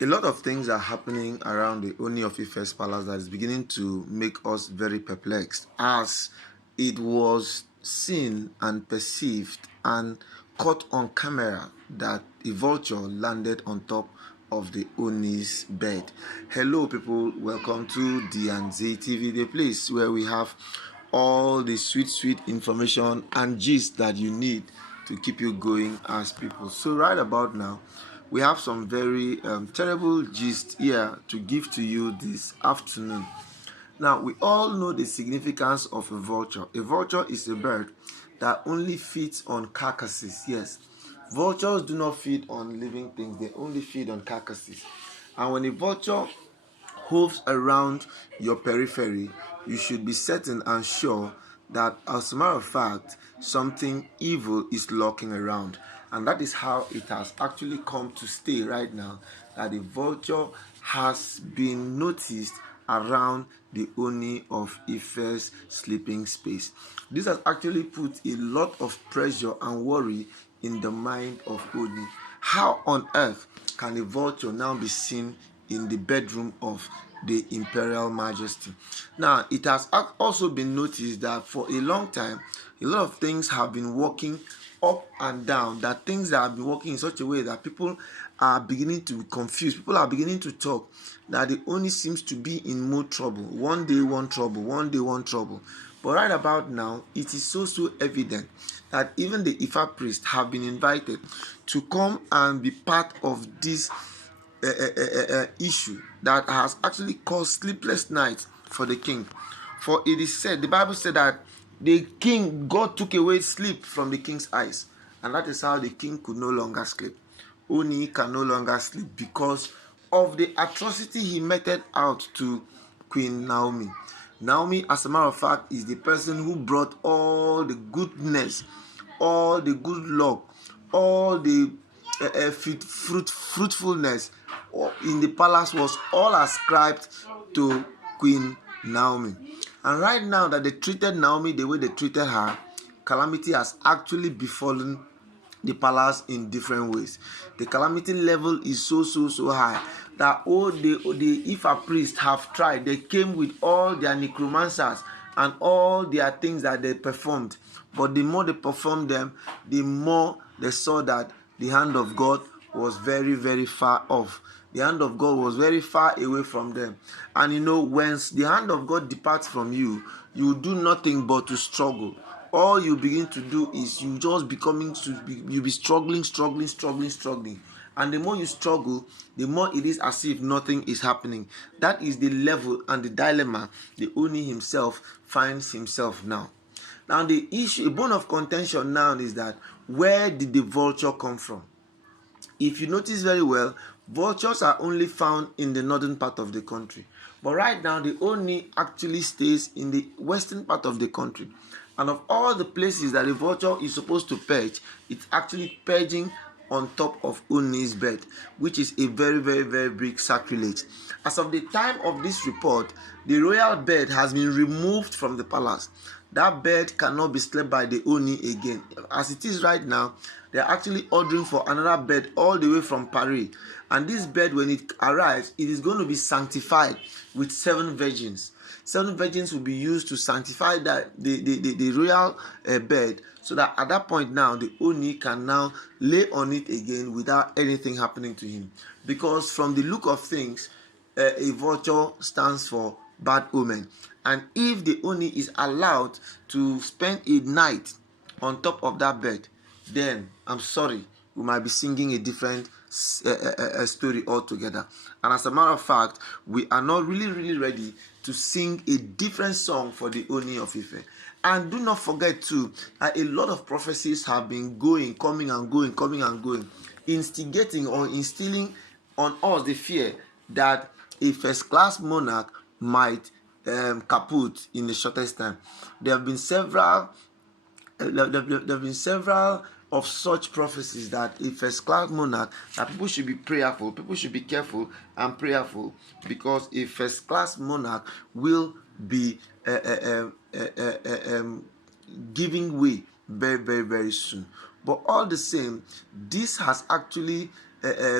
A lot of things are happening around the Ooni of Ife's palace that is beginning to make us very perplexed, as it was seen and perceived and caught on camera that a vulture landed on top of the Ooni's bed. Hello, people. Welcome to D&Z TV, the place where we have all the sweet information and gist that you need to keep you going as people. So right about now, we have some very terrible gist here to give to you this afternoon. Now, we all know the significance of a vulture. A vulture is a bird that only feeds on carcasses. Yes, vultures do not feed on living things, they only feed on carcasses. And when a vulture hoves around your periphery, you should be certain and sure that, as a matter of fact, something evil is lurking around. And that is how it has actually come to stay right now, that the vulture has been noticed around the Ooni of Ife's sleeping space. This has actually put a lot of pressure and worry in the mind of Ooni. How on earth can a vulture now be seen in the bedroom of the Imperial Majesty? Now, it has also been noticed that for a long time, a lot of things have been working up and down, that things that have been working in such a way that people are beginning to be confused. People are beginning to talk that the Ooni seems to be in more trouble. One day, one trouble. One day, one trouble. But right about now, it is so evident that even the Ifa priests have been invited to come and be part of this issue that has actually caused sleepless nights for the king. For it is said, the Bible said that the king, God took away sleep from the king's eyes, and that is how the king could no longer sleep. Ooni can no longer sleep because of the atrocity he meted out to Queen Naomi. Naomi, as a matter of fact, is the person who brought all the goodness, all the good luck, all the fruitfulness in the palace was all ascribed to Queen Naomi. And right now that they treated Naomi the way they treated her, calamity has actually befallen the palace in different ways. The calamity level is so high that all the Ifa priests have tried. They came with all their necromancers and all their things that they performed. But the more they performed them, the more they saw that the hand of God was very far off. The hand of God was very far away from them. And you know, when the hand of God departs from you, you do nothing but to struggle. All you begin to do is you just you be struggling. And the more you struggle, the more it is as if nothing is happening. That is the level and the dilemma the Ooni himself finds himself now. Now the issue, a bone of contention now is that, where did the vulture come from? If you notice very well, vultures are only found in the northern part of the country. But right now, the Ooni actually stays in the western part of the country. And of all the places that the vulture is supposed to perch, it's actually perching on top of Ooni's bed, which is a very big sacrilege. As of the time of this report, the royal bed has been removed from the palace. That bed cannot be slept by the Ooni again. As it is right now, they're actually ordering for another bed all the way from Paris. And this bed, when it arrives, it is going to be sanctified with 7 virgins. 7 virgins will be used to sanctify the royal bed, so that at that point now, the Ooni can now lay on it again without anything happening to him. Because from the look of things, a vulture stands for bad omen. And if the Ooni is allowed to spend a night on top of that bed, then I'm sorry, we might be singing a different story altogether. And as a matter of fact, we are not really ready to sing a different song for the Ooni of Ife. And do not forget too, that a lot of prophecies have been coming and going, instigating or instilling on us the fear that a first-class monarch might kaput in the shortest time. There have been several of such prophecies that a first-class monarch, that people should be prayerful, people should be careful and prayerful, because a first-class monarch will be giving way very soon. But all the same, this has actually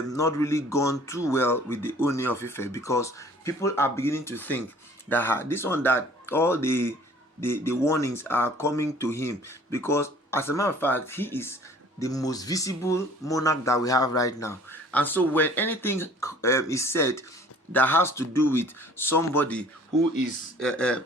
not really gone too well with the Ooni of Ife, because people are beginning to think that this one, that all the warnings are coming to him, because as a matter of fact he is the most visible monarch that we have right now. And so when anything is said that has to do with somebody who is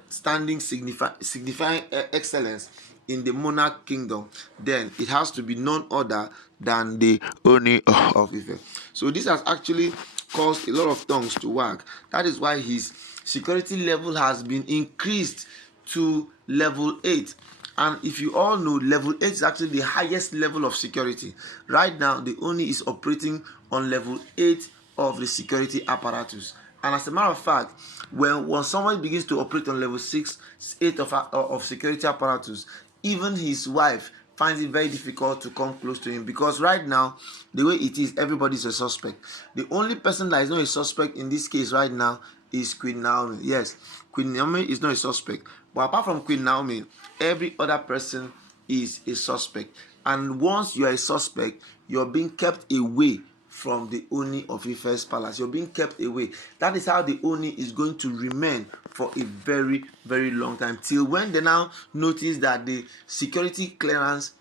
standing signifying excellence in the monarch kingdom, then it has to be none other than the Ooni of Ife. So this has actually caused a lot of tongues to wag. That is why his security level has been increased to level 8. And if you all know, level 8 is actually the highest level of security. Right now, the Ooni is operating on level 8 of the security apparatus. And as a matter of fact, when someone begins to operate on level 6, 8 of security apparatus, even his wife finds it very difficult to come close to him, because right now, the way it is, everybody is a suspect. The only person that is not a suspect in this case right now is Queen Naomi. Yes, Queen Naomi is not a suspect. But apart from Queen Naomi, every other person is a suspect. And once you are a suspect, you're being kept away from the Ooni of Ife's palace. You're being kept away. That is how the Ooni is going to remain for a very, very long time, till when they now notice that the security clearance,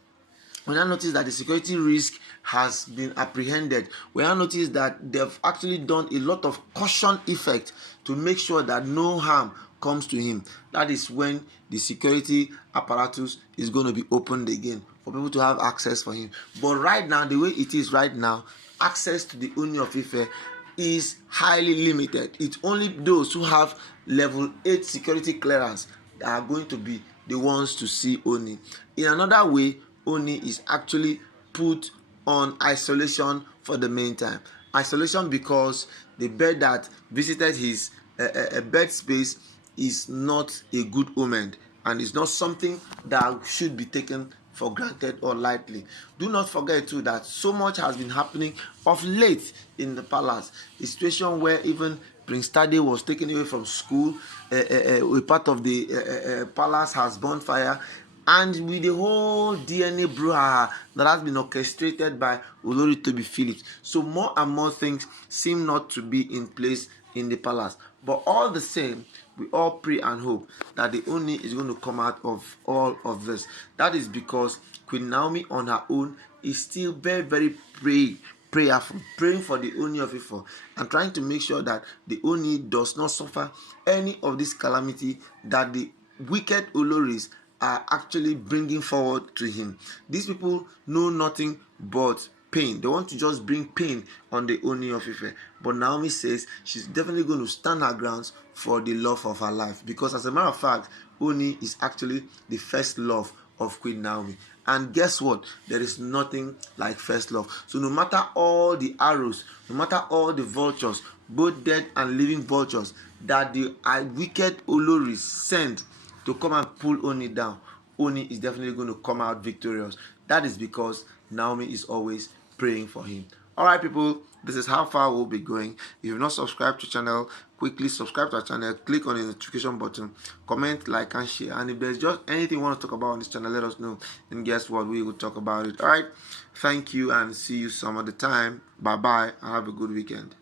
when I notice that the security risk has been apprehended, when I notice that they've actually done a lot of caution effect to make sure that no harm comes to him, that is when the security apparatus is going to be opened again for people to have access for him. But right now, the way it is right now, access to the Ooni of Ife is highly limited. It's only those who have level 8 security clearance that are going to be the ones to see Ooni. In another way, Ooni is actually put on isolation for the meantime. Isolation because the bird that visited his bed space is not a good omen, and is not something that should be taken for granted or lightly. Do not forget too that so much has been happening of late in the palace. The situation where even Prince Tade was taken away from school, a part of the palace has burned fire, and with the whole DNA brouhaha that has been orchestrated by Olori Tobi Phillips. So more and more things seem not to be in place in the palace. But all the same, we all pray and hope that the Ooni is going to come out of all of this. That is because Queen Naomi on her own is still very, very prayerful, praying for the Ooni of Ife, and trying to make sure that the Ooni does not suffer any of this calamity that the wicked Oloris are actually bringing forward to him. These people know nothing but pain. They want to just bring pain on the Ooni of Ife. But Naomi says she's definitely going to stand her grounds for the love of her life, because as a matter of fact, Ooni is actually the first love of Queen Naomi. And guess what? There is nothing like first love. So no matter all the arrows, no matter all the vultures, both dead and living vultures, that the wicked Oloris send to come and pull Ooni down, Ooni is definitely going to come out victorious. That is because Naomi is always praying for him. Alright people, this is how far we'll be going. If you've not subscribed to the channel, quickly subscribe to our channel, click on the notification button, comment, like and share. And if there's just anything you want to talk about on this channel, let us know, and guess what, we will talk about it. Alright, thank you and see you some other time. Bye bye and have a good weekend.